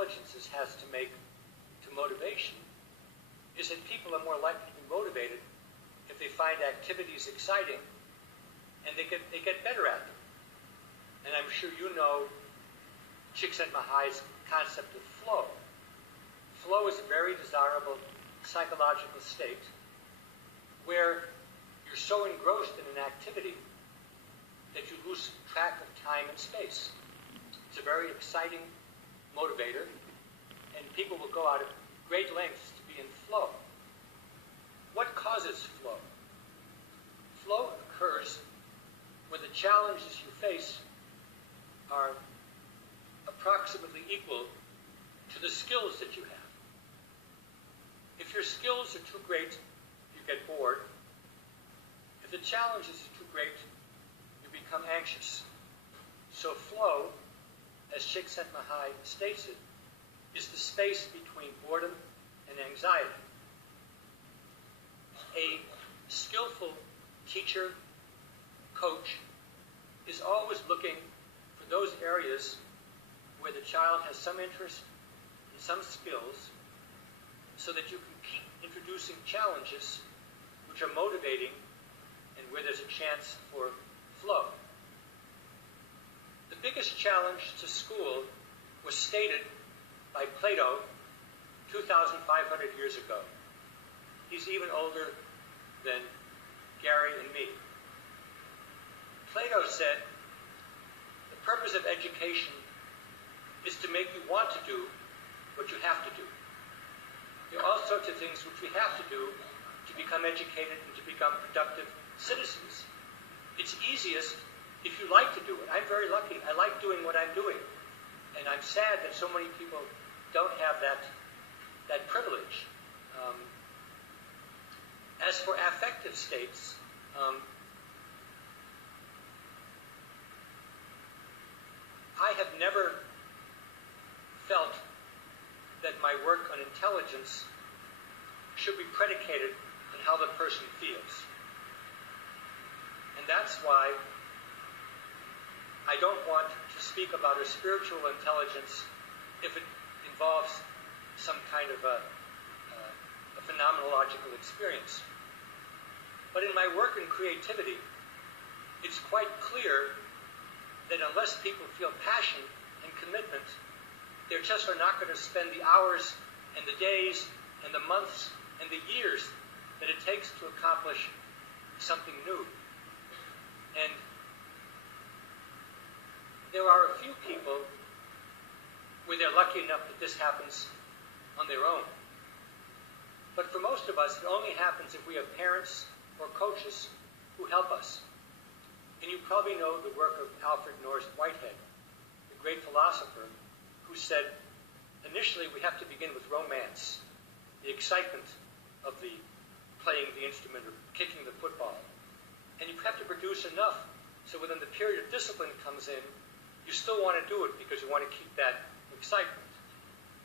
intelligences has to make to motivation is that people are more likely to be motivated if they find activities exciting and they get better at them. And I'm sure you know Csikszentmihalyi's concept of flow. Flow is a very desirable psychological state where you're so engrossed in an activity that you lose track of time and space. It's a very exciting motivator, and people will go out of great lengths to be in flow. What causes flow? Flow occurs when the challenges you face are approximately equal to the skills that you have. If your skills are too great, you get bored. If the challenges are too great, you become anxious. So flow, as Csikszentmihalyi states it, is the space between boredom and anxiety. A skillful teacher, coach, is always looking for those areas where the child has some interest and some skills, so that you can keep introducing challenges which are motivating and where there's a chance for flow. The biggest challenge to school was stated by Plato 2,500 years ago. He's even older than Gary and me. Plato said, the purpose of education is to make you want to do what you have to do. There are all sorts of things which we have to do to become educated and to become productive citizens. It's easiest if you like to do it. I'm very lucky. I like doing what I'm doing. And I'm sad that so many people don't have that privilege. As for affective states, I have never felt that my work on intelligence should be predicated on how the person feels. And that's why I don't want to speak about a spiritual intelligence if it involves some kind of a phenomenological experience. But in my work in creativity, it's quite clear that unless people feel passion and commitment, they just are not going to spend the hours and the days and the months and the years that it takes to accomplish something new. And there are a few people where they're lucky enough that this happens on their own. But for most of us, it only happens if we have parents or coaches who help us. And you probably know the work of Alfred North Whitehead, the great philosopher, who said, initially we have to begin with romance, the excitement of the playing the instrument or kicking the football. And you have to produce enough so within the period of discipline comes in, you still want to do it because you want to keep that excitement.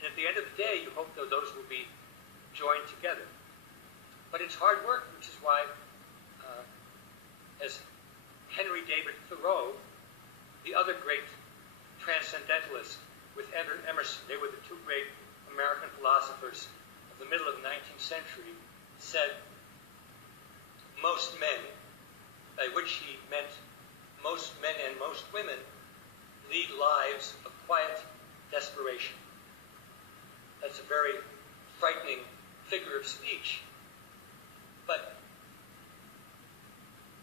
And at the end of the day, you hope that those will be joined together. But it's hard work, which is why, as Henry David Thoreau, the other great transcendentalist, with Emerson, they were the two great American philosophers of the middle of the 19th century, said, most men, by which he meant most men and most women, lead lives of quiet desperation. That's a very frightening figure of speech. But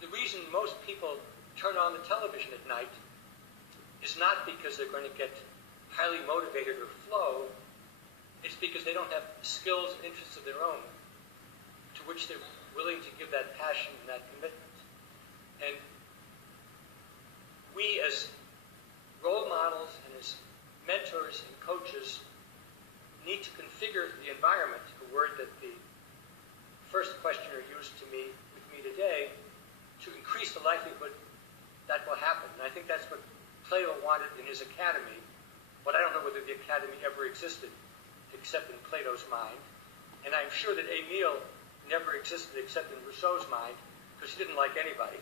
the reason most people turn on the television at night is not because they're going to get highly motivated or flow. It's because they don't have skills and interests of their own to which they're willing to give that passion and that commitment. And we as role models and as mentors and coaches need to configure the environment, a word that the first questioner used with me today, to increase the likelihood that will happen. And I think that's what Plato wanted in his academy. But I don't know whether the academy ever existed except in Plato's mind. And I'm sure that Emile never existed except in Rousseau's mind, because he didn't like anybody.